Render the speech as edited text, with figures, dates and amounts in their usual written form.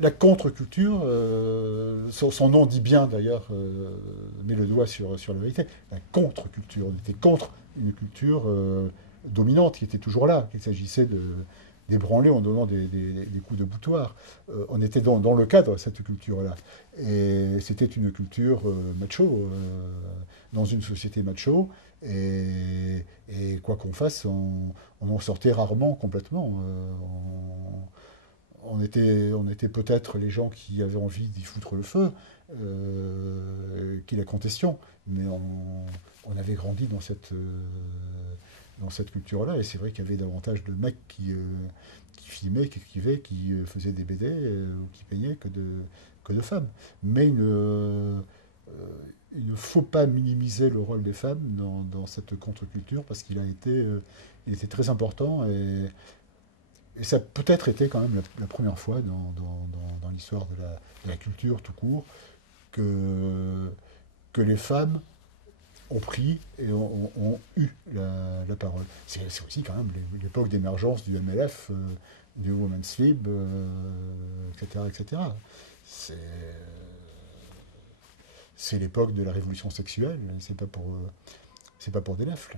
La contre-culture, son nom dit bien d'ailleurs, met le doigt sur la vérité. La contre-culture, on était contre une culture dominante qui était toujours là, qu'il s'agissait d'ébranler en donnant des coups de boutoir. On était dans le cadre de cette culture-là. Et c'était une culture macho, dans une société macho. Et quoi qu'on fasse, on en sortait rarement complètement. On était peut-être les gens qui avaient envie d'y foutre le feu, qui la contestions, mais on avait grandi dans cette culture-là, et c'est vrai qu'il y avait davantage de mecs qui filmaient, qui écrivaient, qui faisaient des BD, ou qui payaient que de femmes. Mais il ne faut pas minimiser le rôle des femmes dans cette contre-culture, parce il était très important, et ça a peut-être été quand même la première fois dans l'histoire de la culture tout court que, que les femmes ont pris et ont eu la parole. C'est aussi quand même l'époque d'émergence du MLF, du Women's Lib, etc. etc. C'est c'est l'époque de la révolution sexuelle, c'est pas pour des lèvres.